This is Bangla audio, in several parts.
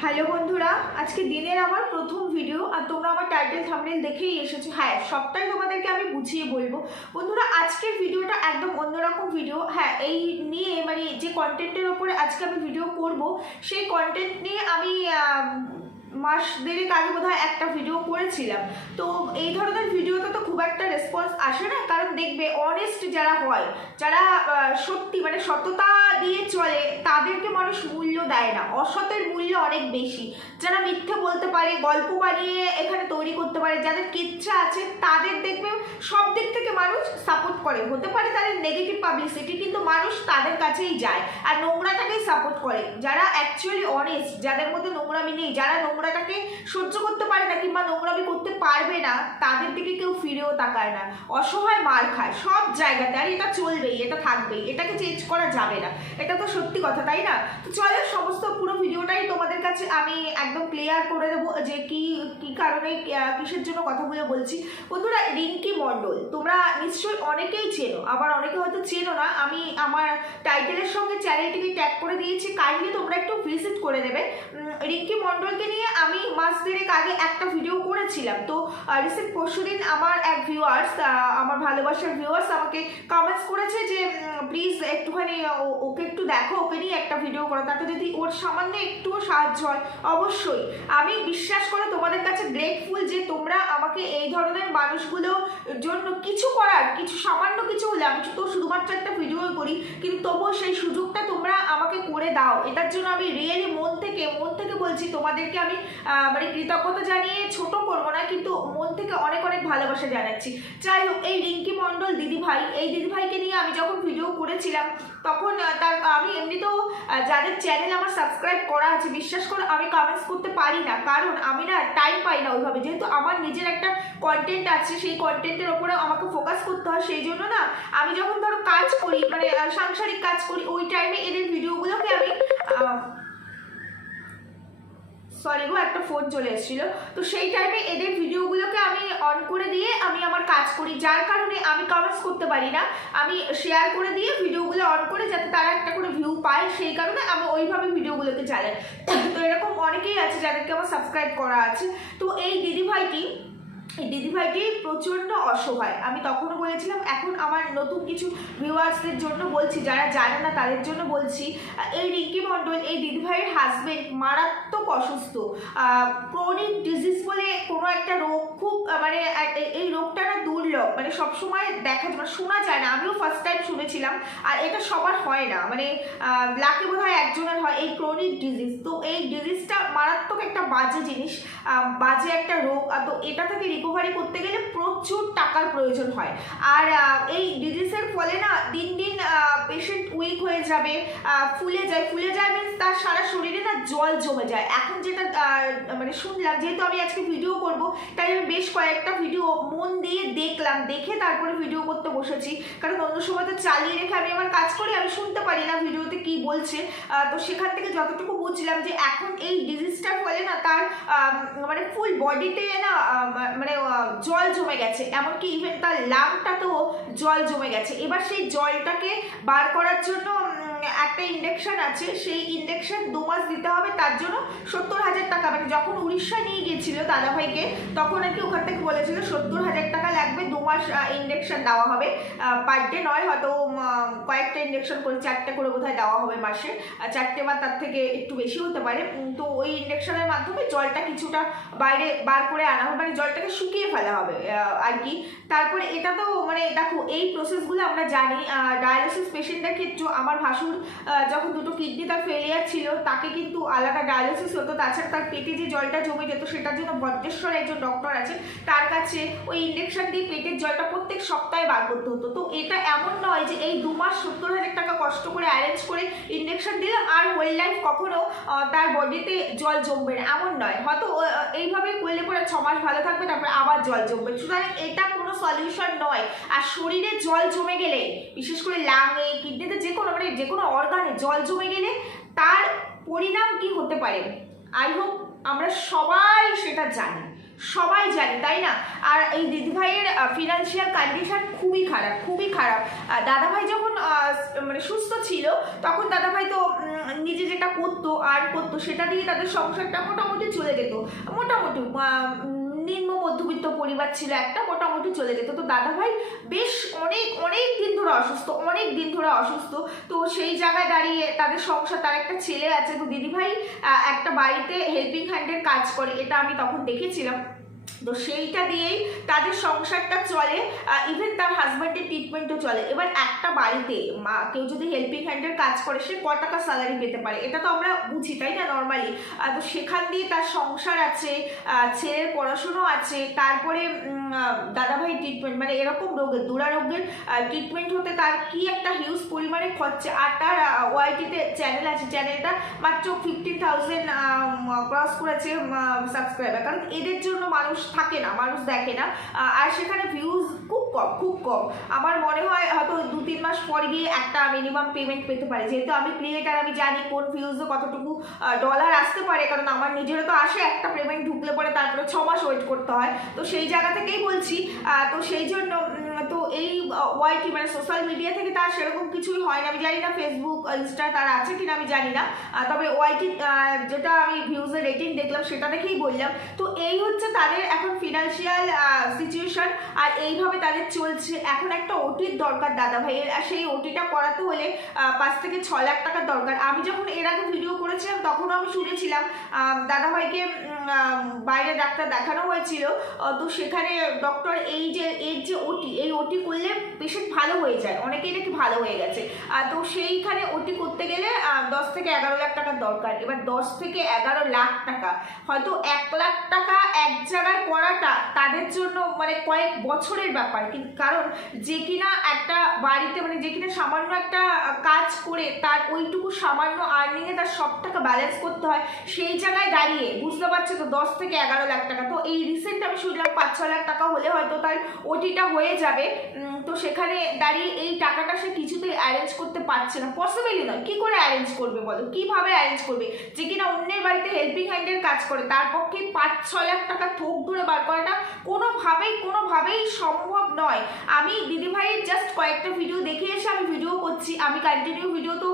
হ্যালো বন্ধুরা আজকে দিনের আমার প্রথম ভিডিও আর তোমরা আমার টাইটেল থামনেল দেখেই এসেছ। হ্যাঁ সবটাই তোমাদেরকে আমি বুঝিয়ে বলব। বন্ধুরা আজকের ভিডিওটা একদম অন্যরকম ভিডিও হ্যাঁ এই নিয়ে মানে যে কন্টেন্টের ওপরে আজকে আমি ভিডিও করব সেই কন্টেন্ট নিয়ে আম, মাস দেড়েক আগে বোধ একটা ভিডিও করেছিলাম। তো এই ধরনের ভিডিওতে তো খুব একটা রেসপন্স আসে না, কারণ দেখবে অনেস্ট যারা হয়, যারা সত্যি মানে সততা দিয়ে চলে, তাদেরকে মানুষ মূল্য দেয় না। অসতের মূল্য অনেক বেশি। যারা মিথ্যে বলতে পারে, গল্প বানিয়ে এখানে তৈরি করতে পারে, যাদের কিচ্ছা আছে, তাদের দেখবে সব দিক থেকে মানুষ সাপোর্ট করে। হতে পারে তাদের নেগেটিভ পাবলিসিটি কিন্তু মানুষ তাদের কাছেই যায় আর নোংরাটাকেই সাপোর্ট করে। যারা অ্যাকচুয়ালি অনেস্ট যাদের মধ্যে নোংরামি নেই, যারা নোংরাটাকে সহ্য করতে পারে না কিংবা নোংরামি করতে পারবে না, তাদের দিকে কেউ ফিরেও তাকায় না। অসহায় মার খায়, সব জায়গাতে। আর এটা চলবেই, এটা থাকবেই, এটাকে চেঞ্জ করা যাবে না। এটা তো সত্যি কথা, তাই না? তো চলো, সমস্ত পুরো ভিডিওটাই তোমাদের কাছে আমি একদম ক্লিয়ার করে দেবো যে কি কি কারণে কিসের জন্য কথাগুলো বলছি। বন্ধুরা, রিঙ্কি মণ্ডল, তোমরা নিশ্চয়ই অনেকেই চেনো, আবার অনেকে হয়তো চেনো না, আমি আমার টাইটেলের সঙ্গে চ্যানেলটিকে ট্যাগ করে দিয়েছি কাইন্ডলি তোমরা একটু ভিজিট করে দেবে রিঙ্কি মণ্ডলকে নিয়ে আমি মাস দেড়েক আগে একটা ভিডিও করেছিলাম। তো রিসেন্ট পরশুদিন আমার এক ভিউয়ার্স আমার ভালোবাসার ভিউয়ার্স আমাকে কমেন্টস করেছে যে প্লিজ একটুখানি ওকে একটু দেখো, ওকে নিয়ে একটা ভিডিও করো, তাতে যদি ওর সামান্য একটুও সাহায্য হয়, অবশ্যই। আমি বিশ্বাস করে তোমাদের কাছে গ্রেটফুল যে তোমরা আমাকে এই ধরনের মানুষগুলোর জন্য কিছু করার, কিছু সামান্য কিছু হলে, আমি তো শুধুমাত্র একটা ভিডিও করি, কিন্তু তবুও সেই সুযোগটা তোমরা আমাকে করে দাও। এটার জন্য আমি রিয়েলি মন থেকে মন থেকে বলছি, তোমাদেরকে আমি মানে কৃতজ্ঞতা জানিয়ে ছোট করব না, কিন্তু মন থেকে অনেক অনেক ভালোবাসা জানাচ্ছি। যাই হোক, এই রিঙ্কি মণ্ডল দিদিভাই, এই দিদিভাইকে নিয়ে আমি যখন ভিডিও করেছিলাম, তখন তার, আমি এমনিতেও যাদের চ্যানেল আমার সাবস্ক্রাইব করা আছে, বিশ্বাস করে, আমি কমেন্টস করতে পারি না। কারণ আমি না টাইম পাই না ওইভাবে। যেহেতু আমার নিজের একটা কন্টেন্ট আছে, সেই কন্টেন্টের ওপরে আমাকে ফোকাস করতে হয়, সেই জন্য না, আমি যখন ধরো কাজ করি মানে সাংসারিক কাজ করি, ওই টাইমে এদের ভিডিওগুলোকে আমি সরি গো, একটা ফোন চলে এসেছিল। তো সেই টাইমে এদের ভিডিওগুলোকে আমি অন করে দিয়ে আমি আমার কাজ করি। যার কারণে আমি কমেন্টস করতে পারি না। আমি শেয়ার করে দিয়ে ভিডিওগুলো অন করে যাতে তারা একটা করে ভিউ পায়, সেই কারণে আমি ওইভাবে ভিডিওগুলোকে চালাই। তো এরকম অনেকেই আছে যাদেরকে আমার সাবস্ক্রাইব করা আছে। তো এই দিদিভাইটি দিদিভাইটি প্রচণ্ড অসহায়। আমি তখনও বলেছিলাম, এখন আমার নতুন কিছু ভিউয়ার্সদের জন্য বলছি, যারা জানে না তাদের জন্য বলছি, এই রিঙ্কি মণ্ডল, এই দিদিভাইয়ের হাজবেন্ড মারাত্মক অসুস্থ। ক্রনিক ডিজিজ বলে কোনো একটা রোগ খুব মানে এই- রোগটা না দুর্লভ। মানে সবসময় দেখা যায়, শোনা যায় না। আমিও ফার্স্ট টাইম শুনেছিলাম, আর এটা সবার হয় না। মানে লাকে বোধ হয় একজনের হয় এই ক্রনিক ডিজিজ তো এই ডিজিজটা মারাত্মক একটা বাজে জিনিস বাজে একটা রোগ। তো এটা থেকে রিকভারি করতে গেলে প্রচুর টাকার প্রয়োজন হয়। আর এই ডিজিজের ফলে না দিন দিন পেশেন্ট উইক হয়ে যাবে ফুলে যায়। ফুলে যায় মিনস তার সারা শরীরে না জল জমে যায়। এখন যেটা মানে শুনলাম, যেহেতু আমি আজকে ভিডিও করব, তাই আমি বেশ কয়েকটা ভিডিও মন দিয়ে দেখলাম। দেখে তারপরে ভিডিও করতে বসেছি। কারণ অন্য সময় তো চালিয়ে রেখে আমি আমার কাজ করি, আমি শুনতে পারি না ভিডিওতে কি বলছে। তো সেখান থেকে যতটুকু বুঝলাম যে এখন এই ডিজিজটার ফলে না তার মানে ফুল বডিতে না মানে জল জমে গেছে। এমনকি ইভেন তার লাংটাতেও জল জমে গেছে। এবার সেই জলটাকে বার করার জন্য একটা ইন্ডেকশন আছে। সেই ইন্ডেকশন দু মাস দিতে হবে। তার জন্য সত্তর হাজার টাকা মানে যখন উড়িষ্যা নিয়ে গিয়েছিল দাদাভাইকে, তখন আর কি ওখান থেকে বলেছিল, সত্তর হাজার টাকা লাগবে, দু মাস ইন্ডেকশন দেওয়া হবে পার ডে নয়, হয়তো কয়েকটা ইন্ডেকশন করে চারটে করে বোধহয় দেওয়া হবে মাসে। চারটে বা তার থেকে একটু বেশি হতে পারে। তো ওই ইন্ডেকশনের মাধ্যমে জলটা কিছুটা বাইরে বার করে আনা হবে মানে জলটাকে শুকিয়ে ফেলা হবে আর কি। তারপরে এটা তো মানে দেখো, এই প্রসেসগুলো আমরা জানি ডায়ালিসিস পেশেন্টের ক্ষেত্রেও আমার ভাসুর যখন দুটো কিডনি তার ফেলিয়ার ছিল, তাকে কিন্তু আলাদা ডায়ালিসিস হতো। তাছাড়া তার পেটে যে জলটা জমে যেত, সেটার জন্য বজ্রেশ্বর একজন ডক্টর আছে তার কাছে ওই ইন্ডেকশন দিয়ে পেটের জলটা প্রত্যেক সপ্তাহে বার করতে হতো। তো এটা এমন নয় যে এই দু মাস সত্তর হাজার টাকা কষ্ট করে অ্যারেঞ্জ করে ইন্ডেকশন দিলাম আর ওয়েল লাইফ কখনো তার বডিতে জল জমবে না। এমন নয়। হয়তো এইভাবে করলে পরে ছ মাস ভালো থাকবে, তারপরে আবার জল জমবে। সুতরাং এটা কোনো সলিউশন নয়। আর শরীরে জল জমে গেলে, বিশেষ করে লাঙে কিডনিতে যে কোনো মানে যে কোনো অর্গানে জল জমে গেলে তার পরিণাম কি হতে পারে? আই হোপ আমরা সবাই সেটা জানি। সবাই জানি, তাই না? আর এই দিদিভাইয়ের ফিনান্সিয়াল কন্ডিশন খুবই খারাপ খুবই খারাপ। দাদাভাই যখন মানে সুস্থ ছিল, তখন দাদাভাই তো নিজে যেটা করতো আর করতো, সেটা দিয়ে তাদের সংসারটা মোটামুটি চলে যেত। মোটামুটি নিম্ন মধ্যবিত্ত পরিবার ছিল একটা, মোটামুটি চলে যেত। তো দাদাভাই বেশ অনেক অনেক দিন ধরে অসুস্থ, অনেক দিন ধরে অসুস্থ। তো সেই জায়গায় দাঁড়িয়ে তাদের সংসার, তার একটা ছেলে আছে। তো দিদিভাই একটা বাড়িতে হেল্পিং হ্যান্ডের কাজ করে, এটা আমি তখন দেখেছিলাম। তো সেইটা দিয়েই তাদের সংসারটা চলে ইভেন তার হাজব্যান্ডের ট্রিটমেন্টও চলে। এবার একটা বাড়িতে মা, কেউ যদি হেল্পিং হ্যান্ডের কাজ করে, সে ক টাকা স্যালারি পেতে পারে? এটা তো আমরা বুঝি, তাই না নর্মালি তো সেখান দিয়ে তার সংসার আছে ছেলের পড়াশুনো আছে, তারপরে দাদাভাই ট্রিটমেন্ট মানে এরকম রোগের দুরারোগ্যের ট্রিটমেন্ট হতে তার কি একটা হিউজ পরিমাণে খরচা? আর তার ওয়াইটিতে চ্যানেল আছে চ্যানেলটা মাত্র ফিফটিন থাউজেন্ড ক্রস করেছে সাবস্ক্রাইবার কারণ এদের জন্য মানুষ থাকে না, মানুষ দেখে না। আর সেখানে ভিউজ খুব কম খুব কম। আমার মনে হয় হয়তো দু তিন মাস পর গিয়ে একটা মিনিমাম পেমেন্ট পেতে পারে। যেহেতু আমি ক্রিয়েটার আমি জানি কোন ভিউজে কতটুকু ডলার আসতে পারে, কারণ আমার নিজেরও তো আসে একটা পেমেন্ট ঢুকলে পরে তারপরে ছ মাস ওয়েট করতে হয়। তো সেই জায়গা থেকেই বলছি তো সেই জন্য তো এই ওয়াইটি মানে সোশ্যাল মিডিয়া থেকে তার সেরকম কিছুই হয় না। আমি জানি না ফেসবুক ইনস্টা তার আছে কিনা, আমি জানি না। তবে ওয়াইটি যেটা আমি ভিউজের রেটিং দেখলাম, সেটা দেখেই বললাম। তো এই হচ্ছে তাদের এখন ফিনান্সিয়াল সিচুয়েশন আর এইভাবে তাদের চলছে। এখন একটা ওটির দরকার, দাদা আর সেই ওটিটা করাতে হলে পাঁচ থেকে ছ লাখ টাকার দরকার। আমি যখন এর আগে ভিডিও করেছিলাম, তখনও আমি শুনেছিলাম দাদাভাইকে বাইরে ডাক্তার দেখানো হয়েছিল। তো সেখানে ডক্টর এই যে, এর যে ওটি এই ওটি করলে পেশেন্ট ভালো হয়ে যায়। অনেকেই নাকি ভালো হয়ে গেছে। তো সেইখানে ওটি করতে গেলে দশ থেকে এগারো লাখ টাকার দরকার। এবার দশ থেকে এগারো লাখ টাকা। হয়তো এক লাখ টাকা এক জায়গায় করাটা তাদের জন্য মানে কয়েক বছরের ব্যাপার। কিন্তু কারণ যে কিনা একটা বাড়িতে মানে যে কিনা সামান্য একটা কাজ করে তার ওইটুকু সামান্য আর্নিংয়ে তার সব টাকা ব্যালেন্স করতে হয়, সেই জায়গায় দাঁড়িয়ে বুঝতে পারছে তো দশ থেকে এগারো লাখ টাকা। তো এই রিসেন্ট আমি শুনলাম পাঁচ ছ লাখ টাকা হলে হয়তো তার ওটিটা হয়ে যাবে। উম, তো সেখানে দাঁড়িয়ে এই টাকাটা সে কিছুতেই অ্যারেঞ্জ করতে পারছে না। পসিবলই নয়। কী করে অ্যারেঞ্জ করবে বলো? কীভাবে অ্যারেঞ্জ করবে? যে কিনা অন্যের বাড়িতে হেল্পিং হ্যান্ডের কাজ করে তার পক্ষে পাঁচ ছ লাখ টাকা থোক ধরে বার করাটা কোনোভাবেই কোনোভাবেই সম্ভব নয়। আমি দিদিভাইয়ের জাস্ট কয়েকটা ভিডিও আমি ভিডিও করছি, আমি কন্টিনিউ ভিডিও তো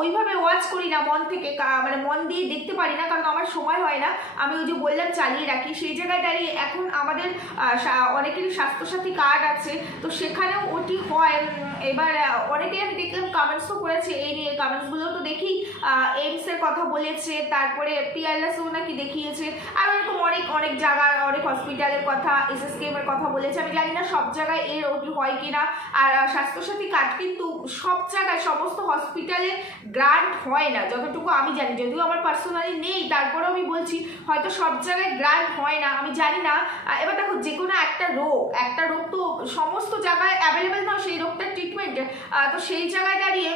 ওইভাবে ওয়াচ করি না মন থেকে মানে মন দিয়ে দেখতে পারি না, কারণ আমার সময় হয় না। আমি ওই যে বললাম চালিয়ে রাখি, সেই জায়গায় দাঁড়িয়ে এখন আমাদের অনেকেরই স্বাস্থ্যসাথী কার্ড আছে, তো সেখানেও ওটি হয়। এবার অনেকেই আমি দেখলাম কমেন্টসও করেছে, এই নিয়ে কমেন্টসগুলো তো দেখি এইমসের কথা বলেছে, তারপরে পিয়ারলেসও নাকি দেখিয়েছে, আর এরকম অনেক অনেক জায়গা, অনেক হসপিটালের কথা এসএসকেএম এর কথা বলেছে, আমি জানি না সব জায়গায় এর ওটি হয় কিনা, আর স্বাস্থ্যসাথী কার্ড কিন্তু সব জায়গায়, সমস্ত হসপিটালে গ্রান্ট হয় না, যতটুকু আমি জানি। যদিও আমার পার্সোনালি নেই, তারপরেও আমি বলছি, হয়তো সব জায়গায় গ্রান্ট হয় না, আমি জানি না। এবার দেখো, যে কোনো একটা রোগ একটা রোগ তো সমস্ত জায়গায় অ্যাভেলেবেল নয় সেই রোগটার ট্রিটমেন্ট তো সেই জায়গায় দাঁড়িয়ে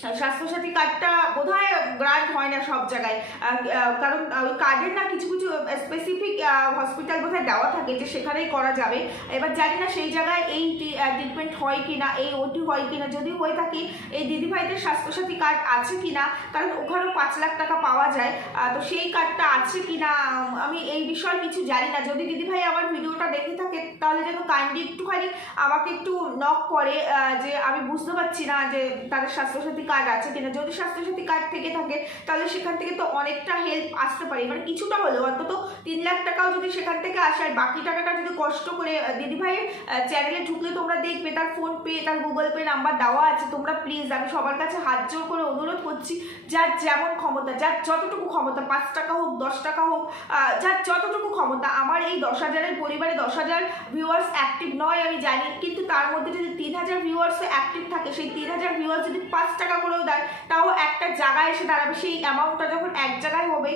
স্বাস্থ্যসাথী কার্ডটা বোধ হয় গ্রান্ট হয় না সব জায়গায়। কারণ ওই কার্ডের না কিছু কিছু স্পেসিফিক হসপিটাল বোধ দেওয়া থাকে যে সেখানেই করা যাবে। এবার জানি না সেই জায়গায় এই ট্রিটমেন্ট হয় কি না এই ওটি হয় কি না যদি হয়ে থাকে, এই দিদিভাইদের স্বাস্থ্যসাথী কার্ড আছে কি না কারণ ওখানেও পাঁচ লাখ টাকা পাওয়া যায়। তো সেই কার্ডটা আছে কি না আমি এই বিষয়ে কিছু জানি না। যদি দিদিভাই আমার ভিডিওটা দেখে থাকে, তাহলে যেন কাইন্ডলি একটুখানি আমাকে একটু নক করে যে আমি বুঝতে পারছি না যে তাদের স্বাস্থ্যসাথী কার্ড আছে কিনা? যদি স্বাস্থ্যসাথী কার্ড থেকে থাকে, তাহলে সেখান থেকে তো অনেকটা হেল্প আসতে পারে। মানে কিছুটা হলেও, অন্তত তিন লাখ টাকাও যদি সেখান থেকে আসে, আর বাকি টাকাটা যদি কষ্ট করে দিদিভাইয়ের চ্যানেলে ঢুকলে তোমরা দেখবে, তার ফোন পে তার গুগল পে নাম্বার দেওয়া আছে। তোমরা প্লিজ আমি সবার কাছে হাত জোর করে অনুরোধ করছি, যার যেমন ক্ষমতা, যার যতটুকু ক্ষমতা, পাঁচ টাকা হোক, দশ টাকা হোক যার যতটুকু ক্ষমতা, আমার এই দশ হাজারের পরিবারে দশ হাজার ভিউয়ার্স অ্যাক্টিভ নয়, আমি জানি। কিন্তু তার মধ্যে যদি তিন হাজার ভিউয়ার্স অ্যাক্টিভ থাকে, সেই তিন হাজার ভিউয়ার্স যদি পাঁচ টাকা করেও দেয় তাও একটা জায়গায় এসে দাঁড়াবে, সেই অ্যামাউন্টটা যখন এক জায়গায় হবে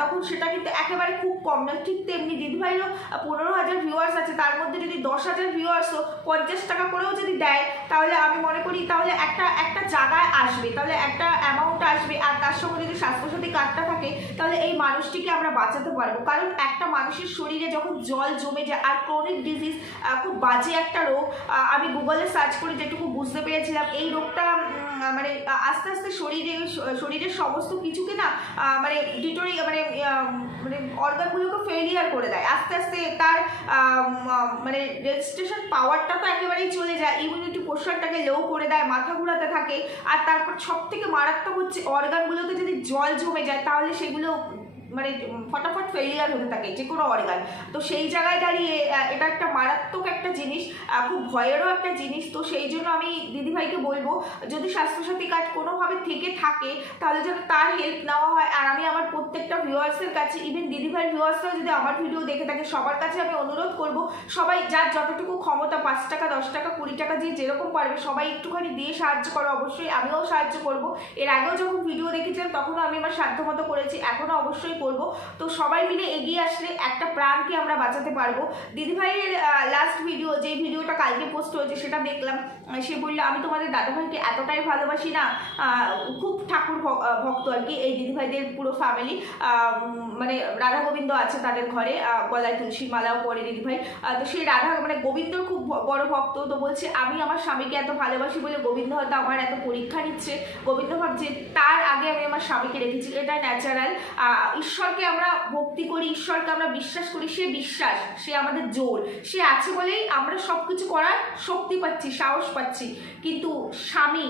তখন সেটা কিন্তু একেবারে খুব কম নয়। ঠিক তেমনি দিদিভাইরও পনেরো হাজার ভিউয়ার্স আছে, তার মধ্যে যদি দশ হাজার ভিউয়ার্সও পঞ্চাশ টাকা করেও যদি দেয়, তাহলে আমি মনে করি তাহলে একটা একটা জায়গায় আসবে, তাহলে একটা অ্যামাউন্ট আসবে, আর তার সঙ্গে যদি স্বাস্থ্যসাথী কার্ডটা থাকে, তাহলে এই মানুষটিকে আমরা বাঁচাতে পারব। কারণ একটা মানুষের শরীরে যখন জল জমে যায়, আর ক্রনিক ডিজিজ খুব বাজে একটা রোগ আমি গুগলে সার্চ করে যেটুকু বুঝতে পেরেছিলাম, এই রোগটা মানে আস্তে আস্তে শরীরে শরীরের সমস্ত কিছুকে না মানে ডিটোরি মানে মানে অর্গানগুলোকে ফেলিয়ার করে দেয়। আস্তে আস্তে তার মানে রেজিস্ট্রেশন পাওয়ারটা তো একেবারেই চলে যায়। ইমিউনিটি পোশাকটাকে লো করে দেয়, মাথা ঘুরাতে থাকে। আর তারপর সব থেকে মারাত্মক হচ্ছে অর্গানগুলোতে যদি জল জমে যায়, তাহলে সেগুলো মানে ফটাফট ফেলিয়ার হতে থাকে, যে কোনো অর্গান তো সেই জায়গায় দাঁড়িয়ে এটা একটা মারাত্মক একটা জিনিস খুব ভয়েরও একটা জিনিস। তো সেই জন্য আমি দিদিভাইকে বলব, যদি স্বাস্থ্যসাথী কার্ড কোনোভাবে থেকে থাকে, তাহলে যেন তার হেল্প নেওয়া হয়। আর আমি আমার প্রত্যেকটা ভিউয়ার্সের কাছে ইভেন দিদিভাই ভিউয়ার্সরাও যদি আমার ভিডিও দেখে থাকে, সবার কাছে আমি অনুরোধ করব, সবাই যার যতটুকু ক্ষমতা, পাঁচ টাকা, দশ টাকা, কুড়ি টাকা দিয়ে যেরকম পারবে, সবাই একটুখানি দিয়ে সাহায্য করো। অবশ্যই আমিও সাহায্য করব। এর আগেও যখন ভিডিও দেখেছিলাম, তখনও আমি আমার সাধ্যমতো করেছি। এখনও অবশ্যই করব। তো সবাই মিলে এগিয়ে আসলে একটা প্রাণকে আমরা বাঁচাতে পারব। দিদিভাইয়ের লাস্ট ভিডিও যে ভিডিওটা কালকে পোস্ট হয়েছে সেটা দেখলাম। সে বলল, আমি তোমাদের দাদাভাইকে এতটাই ভালোবাসি না। খুব ঠাকুর ভক্ত আর কি এই দিদিভাইদের পুরো ফ্যামিলি মানে রাধা গোবিন্দ আছে তাদের ঘরে গলায় তুলসী মালাও পরে দিদিভাই। তো সেই রাধা মানে গোবিন্দর খুব বড় ভক্ত। তো বলছে, আমি আমার স্বামীকে এত ভালোবাসি বলে গোবিন্দ হয়তো আমার এত পরীক্ষা নিচ্ছে। গোবিন্দ ভাবছে, তার আগে আমি আমার স্বামীকে রেখেছি। এটা ন্যাচারাল ঈশ্বরকে আমরা ভক্তি করি, ঈশ্বরকে আমরা বিশ্বাস করি, সে বিশ্বাস, সে আমাদের জোর। সে আছে বলেই আমরা সব কিছু করার শক্তি পাচ্ছি, সাহস পাচ্ছি। কিন্তু স্বামী,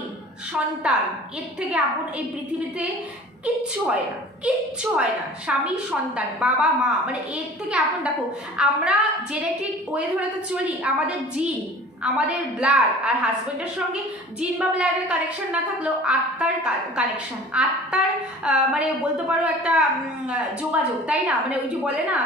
সন্তান, এর থেকে আপন এই পৃথিবীতে কিচ্ছু হয় না, কিচ্ছু হয় না। স্বামী, সন্তান, বাবা, মা মানে এর থেকে এখন দেখো, আমরা জেনেটিক ওয়ে ধরে তো চলি, আমাদের জিন আমাদের ব্লাড আর হাজবেন্ডের সঙ্গে জিন বা ব্লাডের কানেকশন না থাকলেও আত্মার কানেকশন আত্মার মানে বলতে পারো একটা যোগাযোগ, তাই না? মানে ওই যে বলে না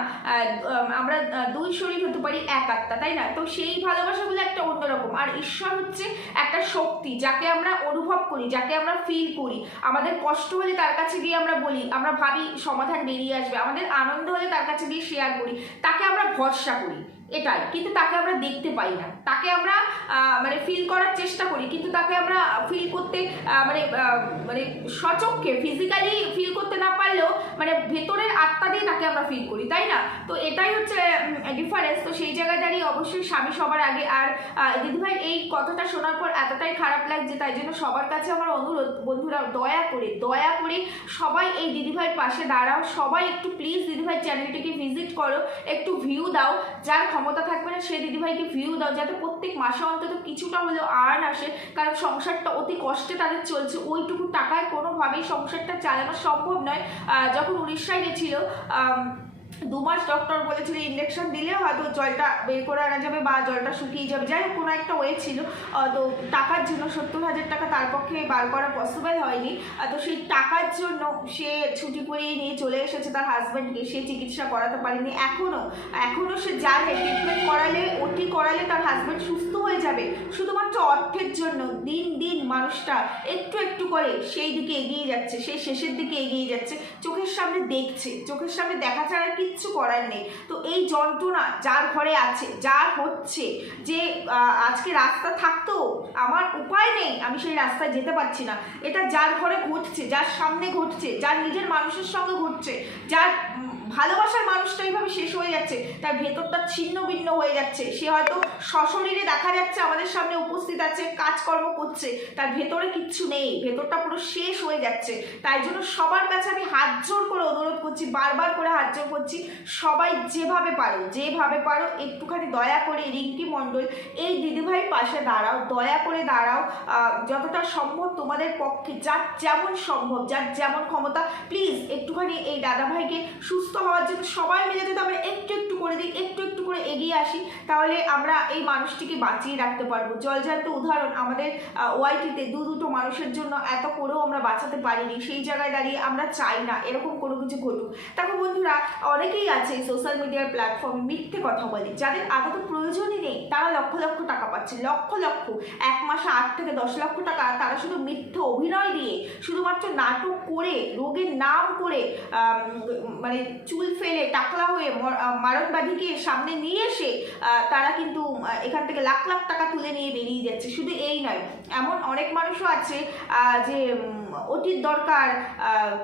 আমরা দুই শরীর হতে পারি এক আত্মা, তাই না? তো সেই ভালোবাসাগুলো একটা অন্যরকম। আর ঈশ্বর হচ্ছে একটা শক্তি, যাকে আমরা অনুভব করি, যাকে আমরা ফিল করি। আমাদের কষ্ট হলে তার কাছে গিয়ে আমরা বলি, আমরা ভাবি সমাধান বেরিয়ে আসবে। আমাদের আনন্দ হলে তার কাছে গিয়ে শেয়ার করি। তাকে আমরা ভরসা করি। এটাই। কিন্তু তাকে আমরা দেখতে পাই না। তাকে আমরা মানে ফিল করার চেষ্টা করি, কিন্তু তাকে আমরা ফিল করতে মানে মানে সচক্ষে ফিজিক্যালি ফিল করতে না পারলেও মানে ভেতরের আত্মা দিয়ে তাকে আমরা ফিল করি, তাই না? তো এটাই হচ্ছে ডিফারেন্স তো সেই জায়গায় দাঁড়িয়ে অবশ্যই স্বামী সবার আগে, আর দিদিভাই এই কথাটা শোনার পর এতটাই খারাপ লাগছে, তাই জন্য সবার কাছে আমার অনুরোধ, বন্ধুরা দয়া করে দয়া করে সবাই এই দিদিভাইয়ের পাশে দাঁড়াও। সবাই একটু প্লিজ দিদিভাই চ্যানেলটিকে ভিজিট করো, একটু ভিউ দাও, যার ক্ষমতা থাকবে না, সে দিদিভাইকে ভিউ দাও, যাতে প্রত্যেক মাসে অন্তত কিছুটা হলেও আর্ন আসে, কারণ সংসারটা অতি কষ্টে তাদের চলছে। ওইটুকু টাকায় কোনোভাবেই সংসারটা চালানো সম্ভব নয়। যখন উড়িষ্যায় গেছিল দু মাস ডক্টর বলেছিল ইঞ্জেকশন দিলে হয়তো জলটা বের করে আনা যাবে বা জলটা শুকিয়ে যাবে। যাই হোক, কোনো একটা ওয়ে ছিল। তো টাকার জন্য সত্তর হাজার টাকা তার পক্ষে বার করা পসিবল হয়নি। তো সেই টাকার জন্য সে ছুটি করিয়ে নিয়ে চলে এসেছে তার হাজব্যান্ডকে সে চিকিৎসা করাতে পারেনি। এখনও এখনও সে জানে ট্রিটমেন্ট করালে ওটি করালে তার হাজব্যান্ড সুস্থ হয়ে যাবে। শুধুমাত্র অর্থের জন্য দিন দিন মানুষটা একটু একটু করে সেই দিকে এগিয়ে যাচ্ছে, সেই শেষের দিকে এগিয়ে যাচ্ছে। চোখের সামনে দেখছে। চোখের সামনে দেখা ছাড়া কিচ্ছু করার নেই। তো এই যন্ত্রণা যার ঘরে আছে, যার হচ্ছে, যে আজকে রাস্তা থাকতো, আমার উপায় নেই, আমি সেই রাস্তায় যেতে পারছি না। এটা যার ঘরে ঘটছে, যার সামনে ঘটছে, যার নিজের মানুষের সঙ্গে ঘটছে, যার ভালোবাসার মানুষটা এইভাবে শেষ হয়ে যাচ্ছে, তার ভেতরটা ছিন্ন ভিন্ন হয়ে যাচ্ছে। সে হয়তো সশরীরে দেখা যাচ্ছে, আমাদের সামনে উপস্থিত আছে, কাজকর্ম করছে, তার ভেতরে কিচ্ছু নেই, ভেতরটা পুরো শেষ হয়ে যাচ্ছে। তাই জন্য সবার কাছে আমি হাত জোর করে অনুরোধ করছি, বারবার করে হাত জোর করছি, সবাই যেভাবে পারো যেভাবে পারো, একটুখানি দয়া করে রিঙ্কি মণ্ডল, এই দিদিভাইয়ের পাশে দাঁড়াও, দয়া করে দাঁড়াও যতটা সম্ভব তোমাদের পক্ষে, যার যেমন সম্ভব, যার যেমন ক্ষমতা প্লিজ একটুখানি এই দাদাভাইকে সুস্থ হওয়ার জন্য সবাই মিলে যদি আমরা একটু একটু করে দিই, একটু একটু করে এগিয়ে আসি, তাহলে আমরা এই মানুষটিকে বাঁচিয়ে রাখতে পারব। জলজান্ত উদাহরণ, আমাদের ওয়াইটিতে দু দুটো মানুষের জন্য এত করেও আমরা বাঁচাতে পারিনি। সেই জায়গায় দাঁড়িয়ে আমরা চাই না, এরকম কোনো কিছু ঘটুক। দেখো বন্ধুরা, অনেকেই আছে সোশ্যাল মিডিয়ার প্ল্যাটফর্মে মিথ্যে কথা বলে। যাদের আদত প্রয়োজনই নেই, তারা লক্ষ লক্ষ টাকা পাচ্ছে। লক্ষ লক্ষ, এক মাসে আট থেকে দশ লক্ষ টাকা তারা শুধু মিথ্যে অভিনয় দিয়ে, শুধুমাত্র নাটক করে, রোগের নাম করে মানে চুল ফেলে টাকলা হয়ে মর- মারণবাদীকে সামনে নিয়ে এসে তারা কিন্তু এখান থেকে লাখ লাখ টাকা তুলে নিয়ে বেরিয়ে যাচ্ছে। শুধু এই নয়, এমন অনেক মানুষও আছে যে ওটির দরকার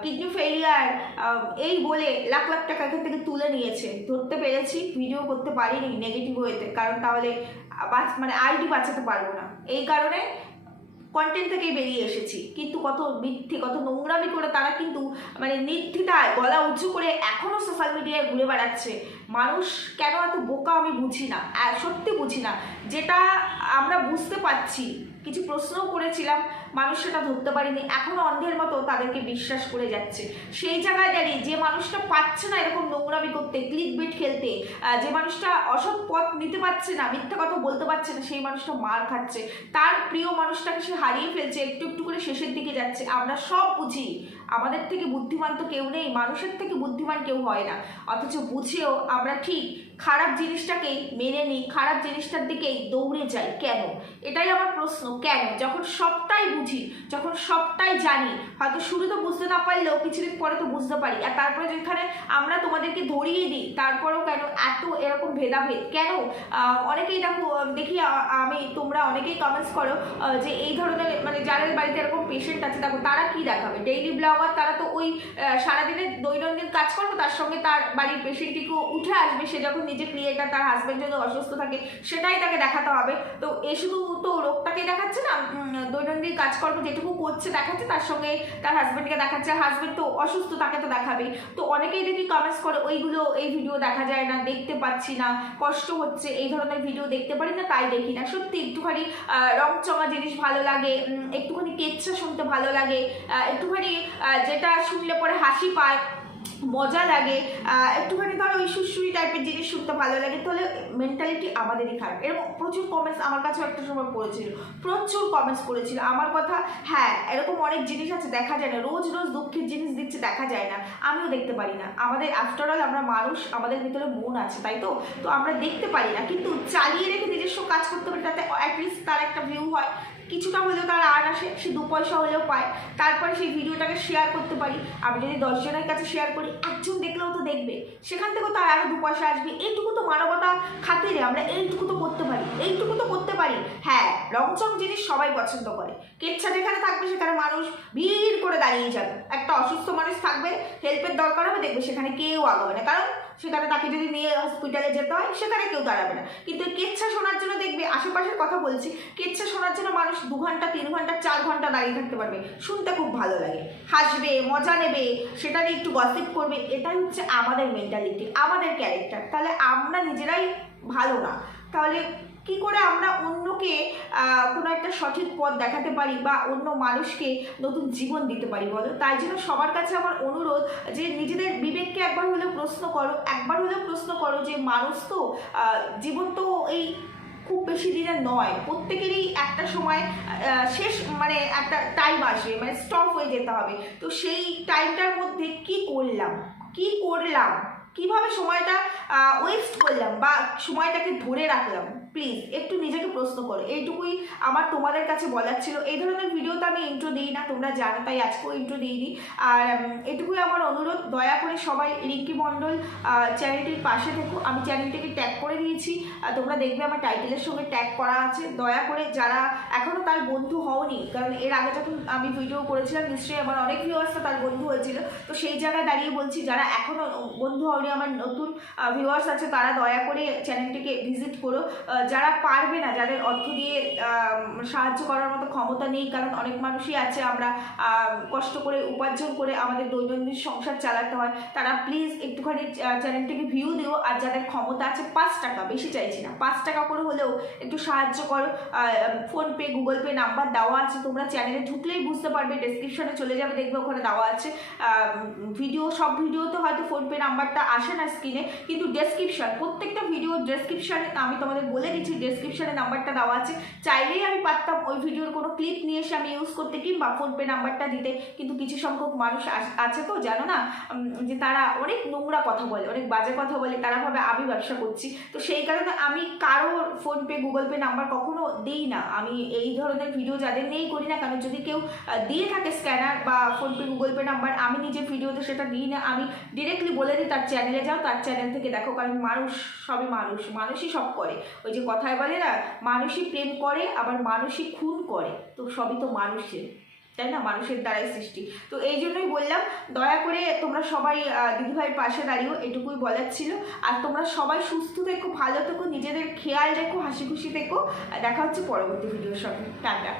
কিডনি ফেলিয়ার এই বলে লাখ লাখ টাকা এখান থেকে তুলে নিয়েছে। ধরতে পেরেছি, ভিডিও করতে পারিনি নেগেটিভ ওয়েতে কারণ তাহলে মানে আইডি বাঁচাতে পারব না। এই কারণে কন্টেন্ট থেকেই বেরিয়ে এসেছি। কিন্তু কত মিথ্যে, কত নোংরামি করে তারা কিন্তু মানে নির্দ্বিধায় গলা উঁচু করে এখনও সোশ্যাল মিডিয়ায় ঘুরে বেড়াচ্ছে। মানুষ কেন এত বোকা আমি বুঝি না। সত্যি বুঝি না। যেটা আমরা বুঝতে পারছি, কিছু প্রশ্নও করেছিলাম মানুষ সেটা ধরতে পারেনি এখনও অন্ধের মতো তাদেরকে বিশ্বাস করে যাচ্ছে। সেই জায়গায় দাঁড়িয়ে যে মানুষটা পাচ্ছে না এরকম নোংরামি করতে ক্লিক বিট খেলতে যে মানুষটা অসৎ পথ নিতে পারছে না, মিথ্যা কথা বলতে পারছে না, সেই মানুষটা মার খাচ্ছে। তার প্রিয় মানুষটাকে সে হারিয়ে ফেলছে, একটু একটু করে শেষের দিকে যাচ্ছে। আমরা সব বুঝি আমাদের থেকে বুদ্ধিমান তো কেউ নেই, মানুষের থেকে বুদ্ধিমান কেউ হয় না। অথচ বুঝেও আমরা ঠিক খারাপ জিনিসটাকেই মেনে নিই, খারাপ জিনিসটার দিকেই দৌড়ে যাই। কেন? এটাই আমার প্রশ্ন, কেন? যখন সবটাই বুঝি, যখন সবটাই জানি, হয়তো শুরু তো বুঝতে না পারলেও কিছুদিন পরে তো বুঝতে পারি। আর তারপরে যেখানে আমরা তোমাদেরকে ধরিয়ে দিই, তারপরেও কেন এত এরকম ভেদাভেদ? কেন? অনেকেই দেখো, দেখি আমি, তোমরা অনেকেই কমেন্টস করো যে এই ধরনের মানে যাদের বাড়িতে এরকম পেশেন্ট আছে, দেখো তারা কি দেখাবে? ডেইলি ব্লগার তারা তো ওই সারাদিনের দৈনন্দিন কাজ করবে তার সঙ্গে তার বাড়ির পেশেন্টটিকেও উঠে আসবে। সে যখন নিজে ক্রিয়েটার তার হাজব্যান্ড যদি অসুস্থ থাকে, সেটাই তাকে দেখাতে হবে। তো এ শুধু তো রোগটাকে দেখাচ্ছে না দৈনন্দিন কাজকর্ম যেটুকু করছে, দেখাচ্ছে, তার সঙ্গে তার হাজব্যান্ডকে দেখাচ্ছে। হাজব্যান্ড তো অসুস্থ, তাকে তো দেখাবেই। তো অনেকেই দেখি কমেন্টস করে, ওইগুলো এই ভিডিও দেখা যায় না, দেখতে পাচ্ছি না, কষ্ট হচ্ছে, এই ধরনের ভিডিও দেখতে পারি না, তাই দেখি না। সত্যি একটুখানি রংচঙা জিনিস ভালো লাগে একটুখানি কেচ্ছা শুনতে ভালো লাগে একটুখানি যেটা শুনলে পরে হাসি পায়, মজা লাগে। একটুখানি ধরো ওই সুশ্রুই টাইপের জিনিস শুনতে ভালো লাগে, তাহলে মেন্টালিটি আমাদেরই খারাপ। এরকম প্রচুর কমেন্টস আমার কাছেও একটা সময় পড়েছিল, প্রচুর কমেন্টস করেছিল আমার কথা হ্যাঁ এরকম অনেক জিনিস আছে, দেখা যায় না। রোজ রোজ দুঃখের জিনিস দিচ্ছে, দেখা যায় না। আমিও দেখতে পারি না। আমাদের আফটার অল আমরা মানুষ, আমাদের ভিতরে মন আছে, তাই তো? তো আমরা দেখতে পারি না। কিন্তু চালিয়ে রেখে নিজস্ব কাজ করতে পারি তাতে অ্যাটলিস্ট তার একটা ভিউ হয়। কিছুটা হলেও তার আর আসে, সে দু পয়সা হলেও পায়। তারপরে সেই ভিডিওটাকে শেয়ার করতে পারি। আমি যদি দশজনের কাছে শেয়ার করি, একজন দেখলেও তো দেখবে। সেখান থেকেও তার আরও দু পয়সা আসবে। এইটুকু তো মানবতা খাতিরে আমরা এইটুকু তো করতে পারি। এইটুকু তো করতে পারি। হ্যাঁ রংচং জিনিস সবাই পছন্দ করে। কেচ্ছা যেখানে থাকবে, সেখানে মানুষ ভিড় করে দাঁড়িয়ে যাবে। একটা অসুস্থ মানুষ থাকবে হেল্পের দরকার হবে, দেখবে সেখানে কেউ আগাবে না। কারণ সেখানে তাকে যদি নিয়ে হসপিটালে যেতে হয়, সেখানে কেউ দাঁড়াবে না। কিন্তু কেচ্ছা শোনার জন্য দেখবে, আশেপাশের কথা বলছি, কেচ্ছা শোনার জন্য মানুষ দু ঘণ্টা, তিন ঘণ্টা, চার ঘণ্টা দাঁড়িয়ে থাকতে পারবে। শুনতে খুব ভালো লাগে। হাসবে, মজা নেবে, সেটা নিয়ে একটু গসিপ করবে, এটাই হচ্ছে আমাদের মেন্টালিটি আমাদের ক্যারেক্টার তাহলে আমরা নিজেরাই ভালো না। তাহলে কি করে আমরা অন্যকে কোনো একটা সঠিক পথ দেখাতে পারি বা অন্য মানুষকে নতুন জীবন দিতে পারি বলো? তাই জন্য সবার কাছে আমার অনুরোধ যে নিজেদের বিবেককে একবার হলেও প্রশ্ন করো, একবার হলেও প্রশ্ন করো যে মানুষ তো জীবন তো এই খুব বেশি দিনের নয়। প্রত্যেকেরই একটা সময় শেষ মানে একটা টাইম আসবে মানে স্টপ হয়ে যেতে হবে। তো সেই টাইমটার মধ্যে কি করলাম? কি করলাম? কীভাবে সময়টা ওয়েস্ট করলাম বা সময়টাকে ধরে রাখলাম? প্লিজ একটু নিজেকে প্রশ্ন করো। এইটুকুই আমার তোমাদের কাছে বলার ছিল। এই ধরনের ভিডিওতে আমি ইন্ট্রো দিই না, তোমরা জানো, তাই আজকেও ইন্ট্রো দিয়ে দিই আর এটুকুই আমার অনুরোধ, দয়া করে সবাই রিঙ্কি মণ্ডল চ্যানেলটির পাশে থেকো। আমি চ্যানেলটিকে ট্যাগ করে দিয়েছি তোমরা দেখবে আমার টাইটেলের সঙ্গে ট্যাগ করা আছে। দয়া করে যারা এখনও তার বন্ধু হওনি, কারণ এর আগে যখন আমি ভিডিও করেছিলাম, নিশ্চয়ই আমার অনেক ভিউয়ার্সরা তার বন্ধু হয়েছিল। তো সেই জায়গায় দাঁড়িয়ে বলছি, যারা এখনও বন্ধু হওনি, আমার নতুন ভিউয়ার্স আছে, তারা দয়া করে চ্যানেলটিকে ভিজিট করো। যারা পারবে না, যাদের অর্থ দিয়ে সাহায্য করার মতো ক্ষমতা নেই, কারণ অনেক মানুষই আছে আমরা কষ্ট করে উপার্জন করে আমাদের দৈনন্দিন সংসার চালাতে হয়, তারা প্লিজ একটুখানি চ্যানেলটিকে ভিউ দিও, আর যাদের ক্ষমতা আছে পাঁচ টাকা, বেশি চাইছি না, পাঁচ টাকা করে হলেও একটু সাহায্য করো ফোনপে গুগল পে নাম্বার দেওয়া আছে, তোমরা চ্যানেলে ঢুকলেই বুঝতে পারবে ডেসক্রিপশনে চলে যাবে, দেখবে ওখানে দেওয়া আছে ভিডিও সব ভিডিওতে হয়তো ফোনপে নাম্বারটা আসে না স্ক্রিনে কিন্তু ডেসক্রিপশন প্রত্যেকটা ভিডিও ডেসক্রিপশনে আমি তোমাদের বলে দিচ্ছি ডেসক্রিপশনে নাম্বারটা দেওয়া আছে। চাইলেই আমি পারতাম ওই ভিডিওর কোনো ক্লিপ নিয়ে এসে আমি ইউজ করতে কিংবা ফোনপে নাম্বারটা দিতে। কিন্তু কিছু সংখ্যক মানুষ আছে তো, জানো না? যে তারা অনেক নোংরা কথা বলে, অনেক বাজে কথা বলে, তারা ভাবে আমি ব্যবসা করছি। তো সেই কারণে আমি কারোর ফোনপে গুগল পে নাম্বার কখনো দিই না। আমি এই ধরনের ভিডিও যাদের নিয়েই করি না কারণ যদি কেউ দিয়ে থাকে স্ক্যানার বা ফোনপে গুগল পে নাম্বার আমি নিজে ভিডিওতে সেটা দিই না। আমি ডিরেক্টলি বলে দিই, তার চ্যানেলে যাও, তার চ্যানেল থেকে দেখো, কারণ মানুষ সবই মানুষ, মানুষই সব করে। ওই যে কথায় বলে না, মানুষই প্রেম করে, আবার মানুষই খুন করে। তো সবই তো মানুষের, তাই না? মানুষের দ্বারাই সৃষ্টি। তো এই জন্যই বললাম, দয়া করে তোমরা সবাই দিদিভাইয়ের পাশে দাঁড়িয়েও এটুকুই বলার ছিল। আর তোমরা সবাই সুস্থ থেকো, ভালো থেকো, নিজেদের খেয়াল রেখো, হাসি খুশি থেকো। দেখা হচ্ছে পরবর্তী ভিডিওর সঙ্গে। টাটা।